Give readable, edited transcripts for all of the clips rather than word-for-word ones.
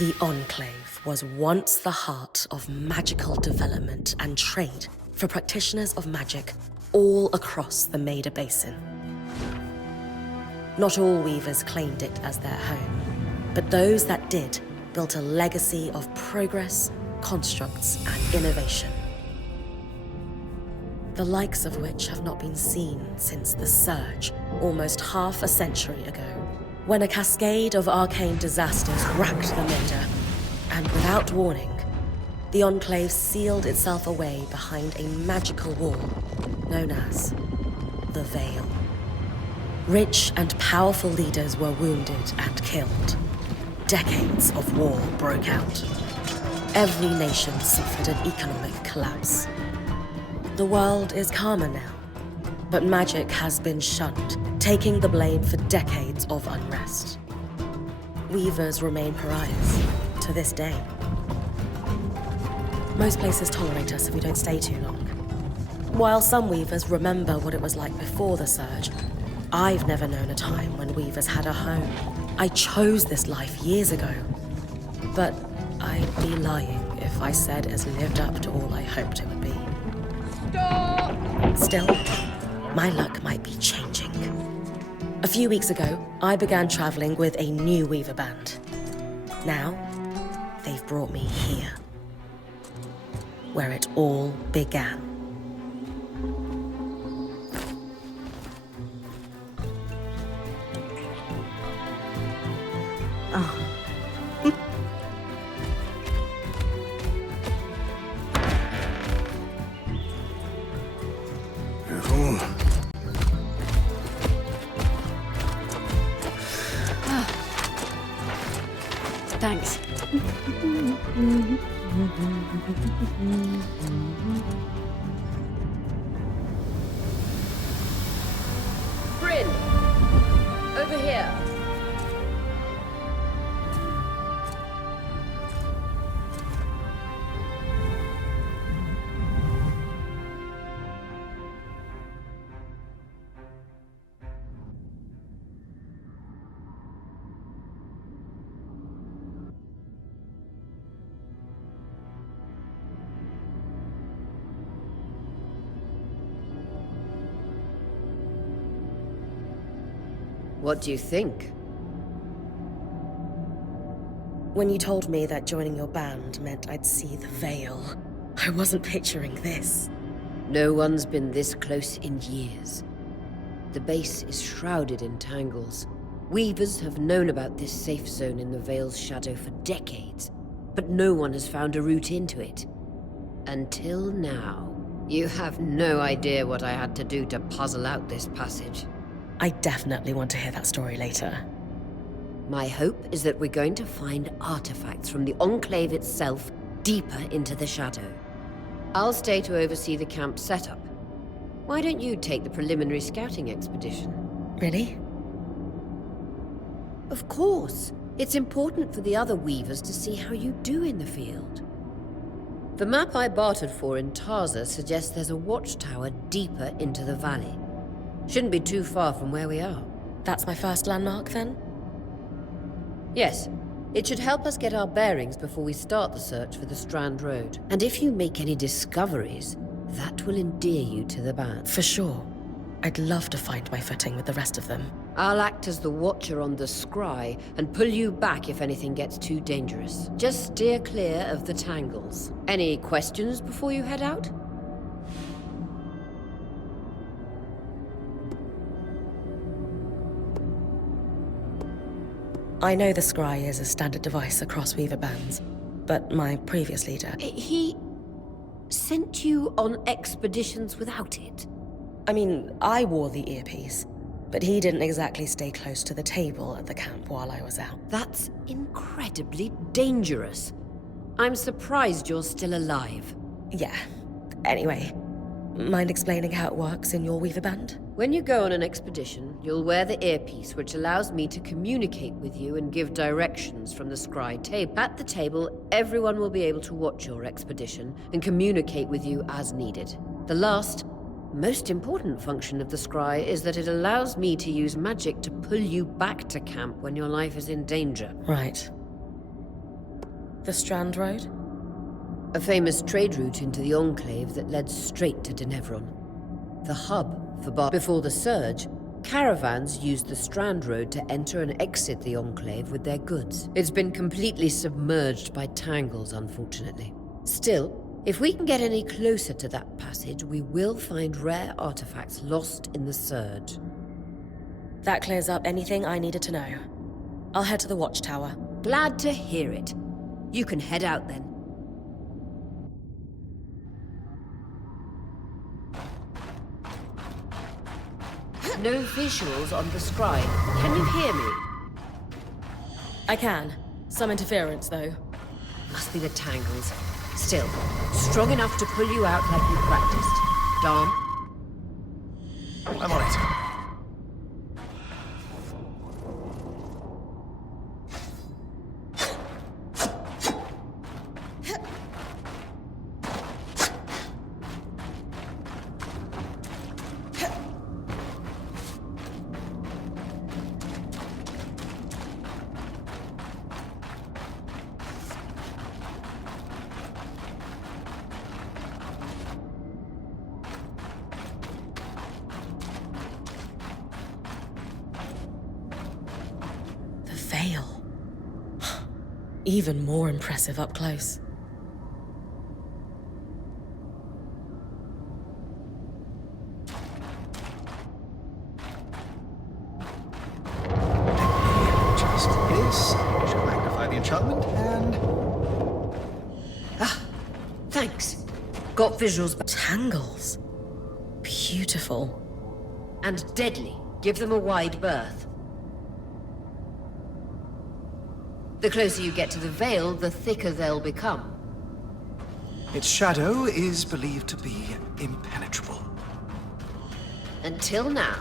The Enclave was once the heart of magical development and trade for practitioners of magic all across the Maida Basin. Not all weavers claimed it as their home, but those that did built a legacy of progress, constructs, and innovation. The likes of which have not been seen since the Surge, almost half a century ago, when a cascade of arcane disasters racked the Maida, and without warning, the Enclave sealed itself away behind a magical wall known as the Veil. Rich and powerful leaders were wounded and killed. Decades of war broke out. Every nation suffered an economic collapse. The world is calmer now, but magic has been shunned, taking the blame for decades of unrest. Weavers remain pariahs to this day. Most places tolerate us if we don't stay too long. While some weavers remember what it was like before the Surge, I've never known a time when weavers had a home. I chose this life years ago, but I'd be lying if I said it's lived up to all I hoped it would be. Stop! Still, my luck might be changing. A few weeks ago, I began traveling with a new weaver band. Now, they've brought me here, where it all began. Oh. Thanks. Bryn! Over here. What do you think? When you told me that joining your band meant I'd see the Veil, I wasn't picturing this. No one's been this close in years. The base is shrouded in tangles. Weavers have known about this safe zone in the Veil's shadow for decades, but no one has found a route into it. Until now. You have no idea what I had to do to puzzle out this passage. I definitely want to hear that story later. My hope is that we're going to find artifacts from the Enclave itself deeper into the shadow. I'll stay to oversee the camp setup. Why don't you take the preliminary scouting expedition? Really? Of course. It's important for the other weavers to see how you do in the field. The map I bartered for in Tarza suggests there's a watchtower deeper into the valley. Shouldn't be too far from where we are. That's my first landmark, then? Yes. It should help us get our bearings before we start the search for the Strand Road. And if you make any discoveries, that will endear you to the band. For sure. I'd love to find my footing with the rest of them. I'll act as the watcher on the scry and pull you back if anything gets too dangerous. Just steer clear of the tangles. Any questions before you head out? I know the scry is a standard device across weaver bands, but my previous leader... He sent you on expeditions without it? I mean, I wore the earpiece, but he didn't exactly stay close to the table at the camp while I was out. That's incredibly dangerous. I'm surprised you're still alive. Yeah. Anyway, mind explaining how it works in your weaver band? When you go on an expedition, you'll wear the earpiece, which allows me to communicate with you and give directions from the scry table. At the table, everyone will be able to watch your expedition and communicate with you as needed. The last, most important function of the scry is that it allows me to use magic to pull you back to camp when your life is in danger. Right. The Strand Road? A famous trade route into the Enclave that led straight to Denevron. The hub for before the Surge, caravans used the Strand Road to enter and exit the Enclave with their goods. It's been completely submerged by tangles, unfortunately. Still, if we can get any closer to that passage, we will find rare artifacts lost in the Surge. That clears up anything I needed to know. I'll head to the watchtower. Glad to hear it. You can head out then. No visuals on the scribe. Can you hear me? I can. Some interference, though. Must be the tangles. Still, strong enough to pull you out like you practiced. Dom? I'm on it. Veil. Even more impressive up close. Just this should magnify the enchantment, and... Thanks. Got visuals Tangles. Beautiful. and deadly. Give them a wide berth. The closer you get to the Veil, the thicker they'll become. its shadow is believed to be impenetrable. Until now.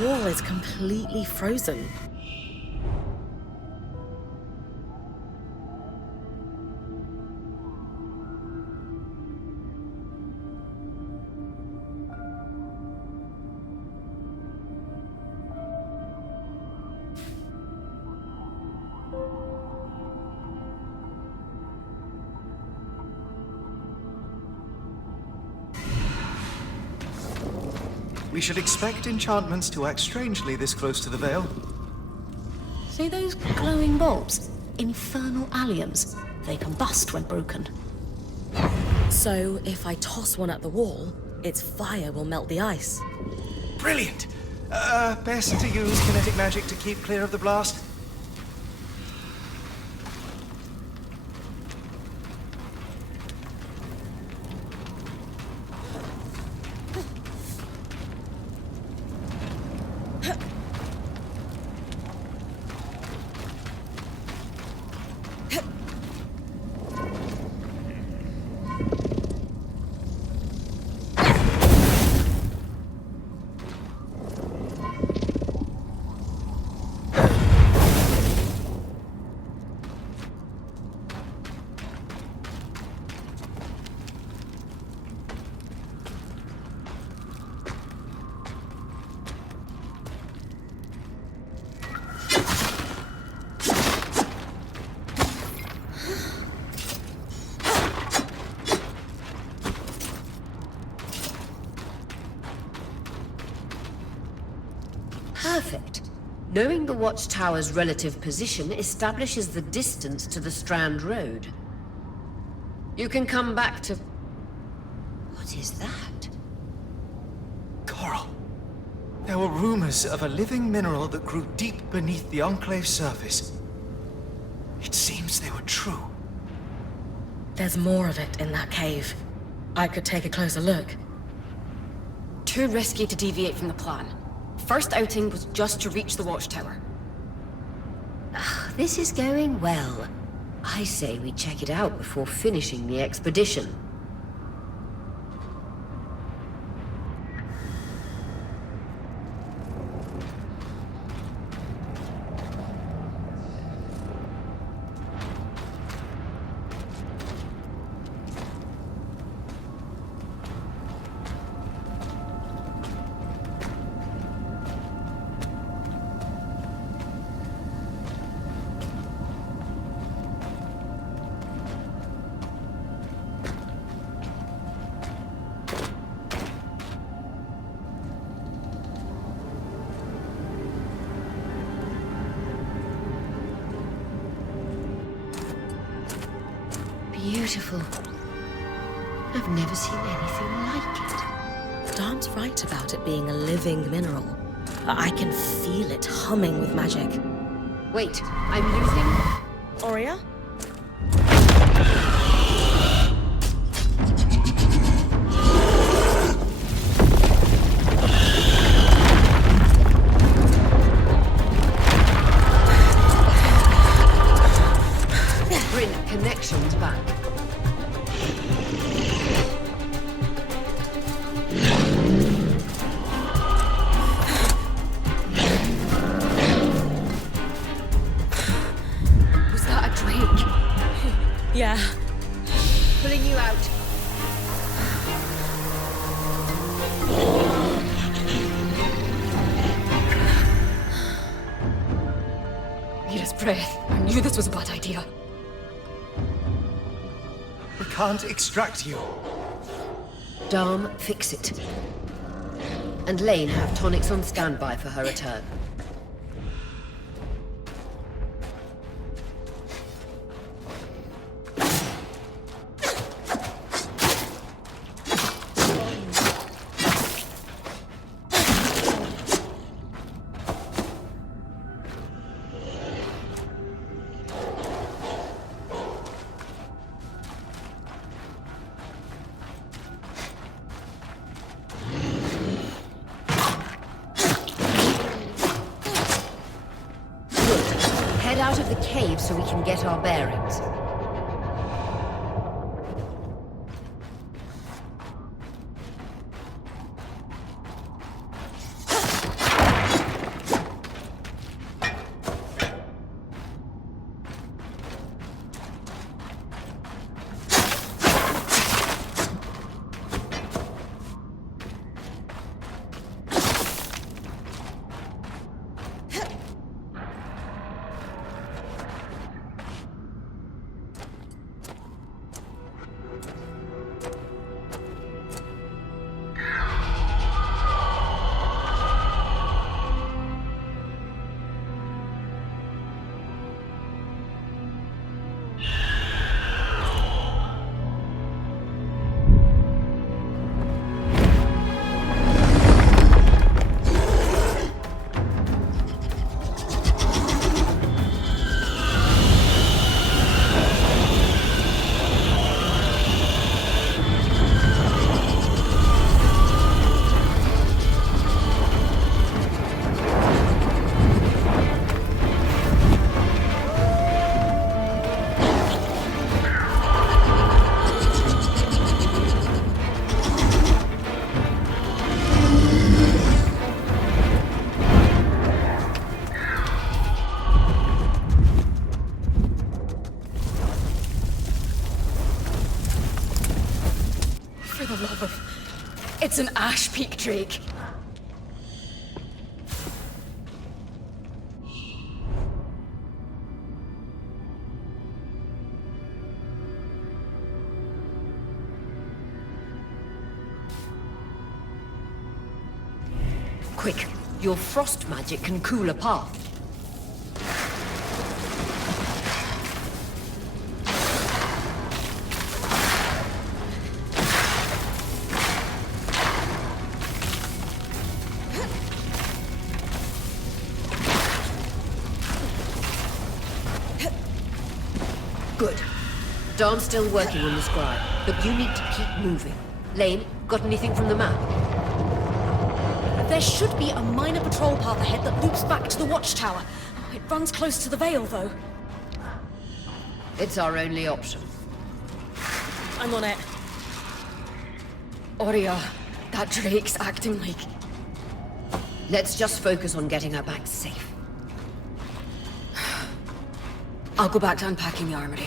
Wall is completely frozen. We should expect enchantments to act strangely this close to the Veil. See those glowing bulbs? Infernal alliums. They combust when broken. So, if I toss one at the wall, its fire will melt the ice. Brilliant! Best to use kinetic magic to keep clear of the blast. Perfect. Knowing the watchtower's relative position establishes the distance to the Strand Road. You can come back to... What is that? Coral. There were rumors of a living mineral that grew deep beneath the Enclave's surface. It seems they were true. There's more of it in that cave. I could take a closer look. Too risky to deviate from the plan. First outing was just to reach the watchtower. This is going well. I say we check it out before finishing the expedition. Beautiful. I've never seen anything like it. Darn's right about it being a living mineral. I can feel it humming with magic. Wait, I'm losing... Aurea? Bring connections back. Was that a drake? Yeah. Pulling you out. Mira's breath. I knew this was a bad idea. We can't extract you. Dom, fix it. And Lane have tonics on standby for her return. Head out of the cave so we can get our bearings. It's an ash peak drake. Quick, your frost magic can cool a path. Starn's still working on the scribe, but you need to keep moving. Lane, got anything from the map? There should be a minor patrol path ahead that loops back to the watchtower. It runs close to the Vale, though. It's our only option. I'm on it. Oria, that Drake's acting like... Let's just focus on getting her back safe. I'll go back to unpacking the armory.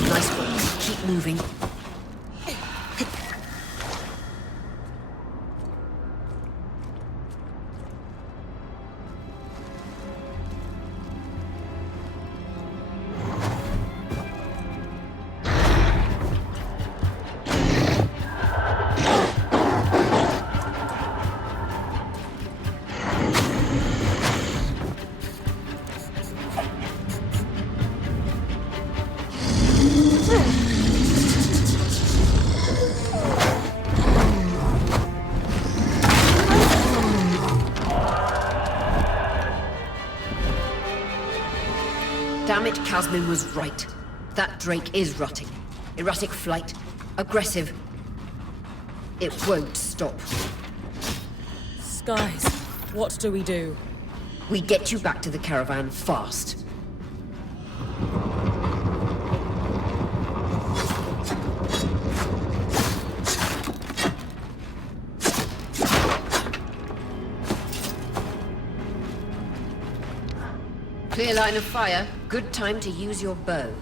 Nice work. Keep moving. Damn it, Casmin was right. That Drake is rotting. Erratic flight. Aggressive. It won't stop. Skies, what do we do? We get you back to the caravan fast. Clear line of fire. Good time to use your bow.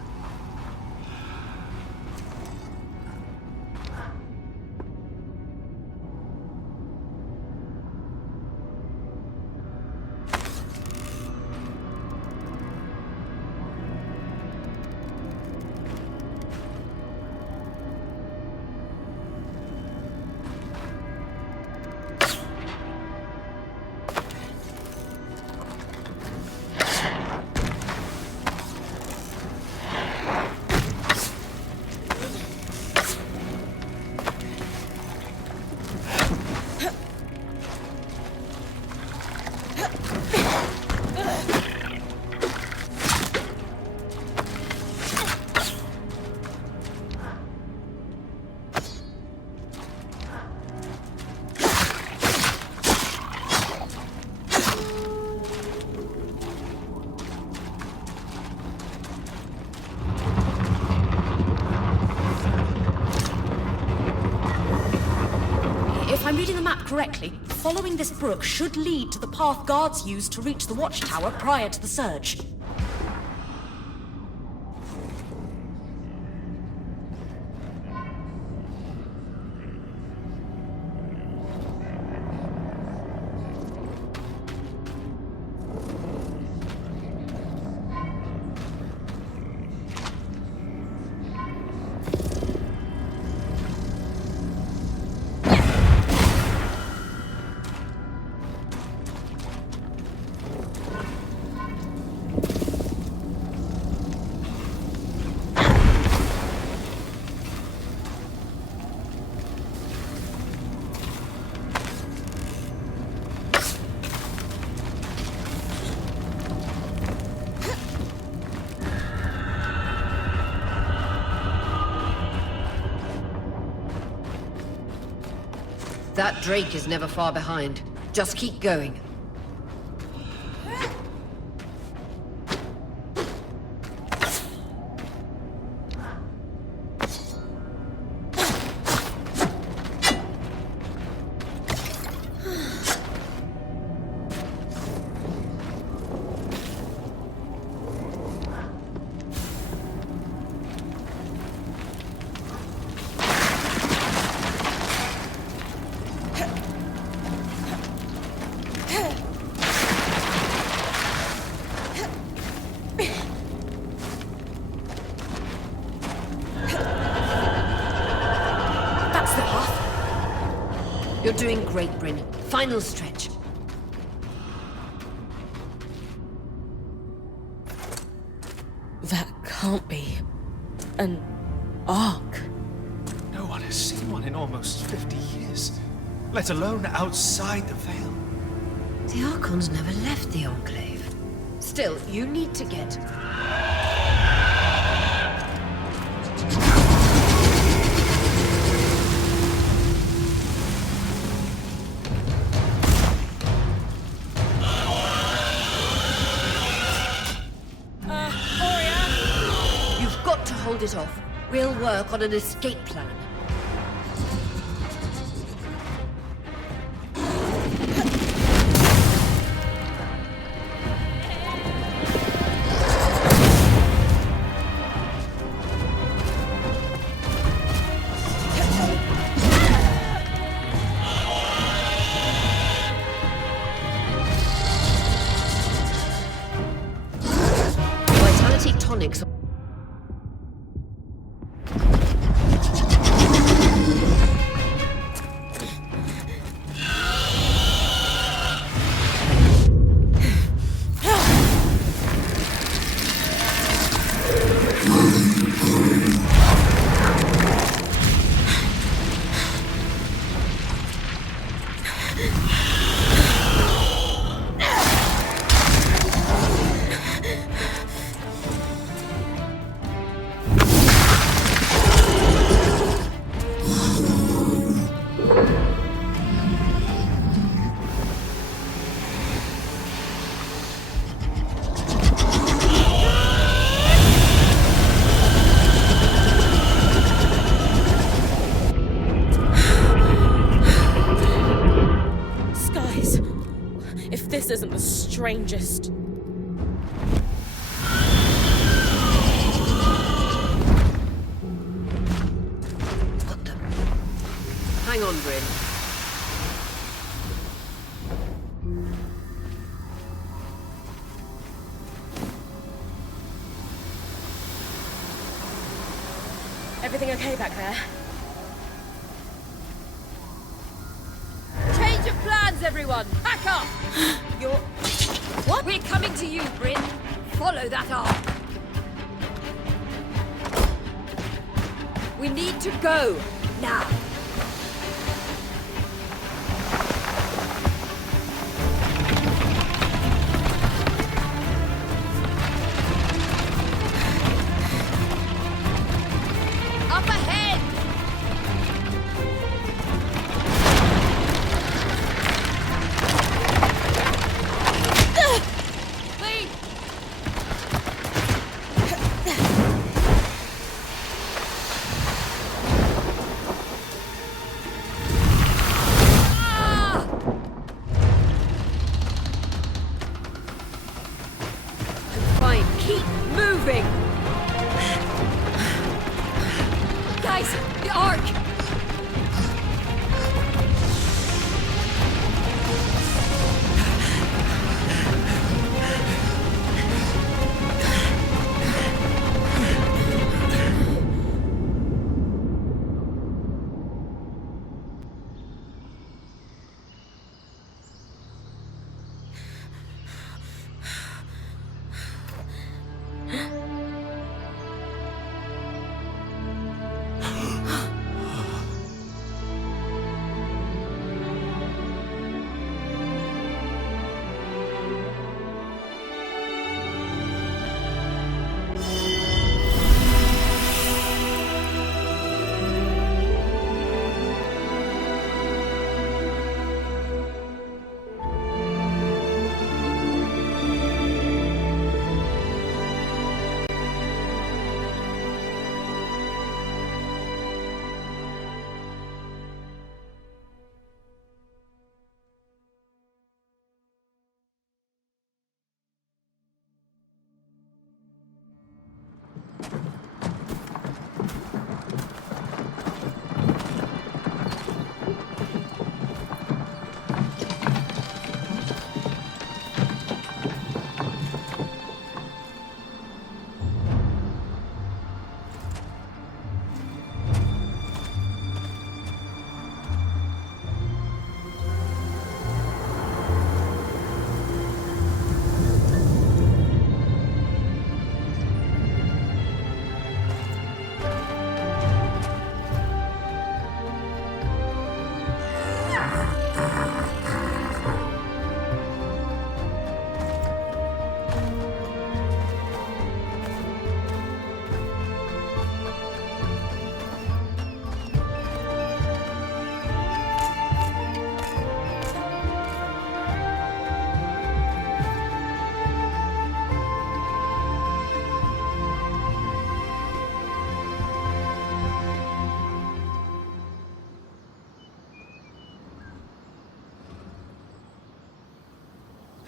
If I'm reading the map correctly, following this brook should lead to the path guards used to reach the watchtower prior to the surge. That Drake is never far behind. Just keep going. the path? You're doing great, Bryn. Final stretch. That can't be an ark. No one has seen one in almost 50 years, let alone outside the Veil. The Archons never left the Enclave. Still, you need to get... You've got to hold it off. We'll work on an escape plan. Vitality tonics. Skies. If this isn't the strangest. What the... Hang on, Bryn. Everything okay back there? Change of plans, everyone! Back up! You're... What? We're coming to you, Bryn. Follow that arc. We need to go. Now. Up ahead! Lead! Ah! I'm fine. Keep moving! Guys, the arc!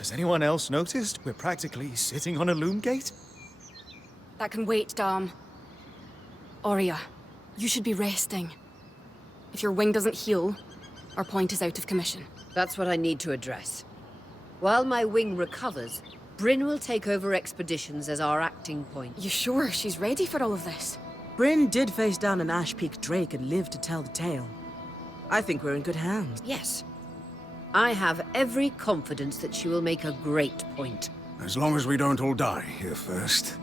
Has anyone else noticed we're practically sitting on a loom gate? That can wait, Dom. Aurea, you should be resting. If your wing doesn't heal, our point is out of commission. That's what I need to address. While my wing recovers, Bryn will take over expeditions as our acting point. You sure she's ready for all of this? Bryn did face down an Ash Peak Drake and lived to tell the tale. I think we're in good hands. Yes. I have every confidence that she will make a great point. As long as we don't all die here first.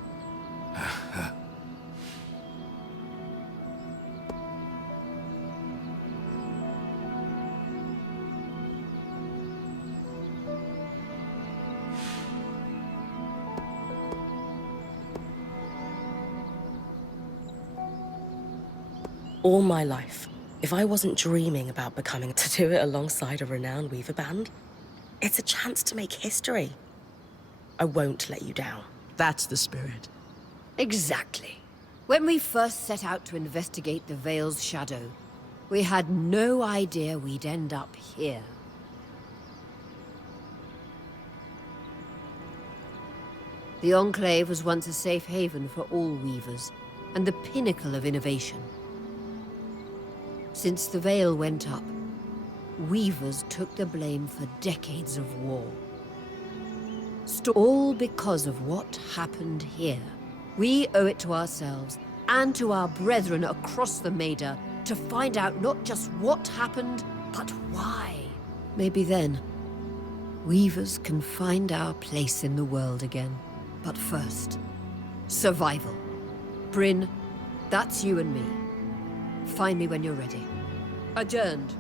All my life, if I wasn't dreaming about becoming to do it alongside a renowned Weaver band, it's a chance to make history. I won't let you down. That's the spirit. Exactly. When we first set out to investigate the Veil's shadow, we had no idea we'd end up here. The Enclave was once a safe haven for all Weavers, and the pinnacle of innovation. Since the Veil went up, Weavers took the blame for decades of war. All because of what happened here. We owe it to ourselves and to our brethren across the Maida to find out not just what happened, but why. Maybe then, Weavers can find our place in the world again. But first, survival. Bryn, that's you and me. Find me when you're ready. Adjourned.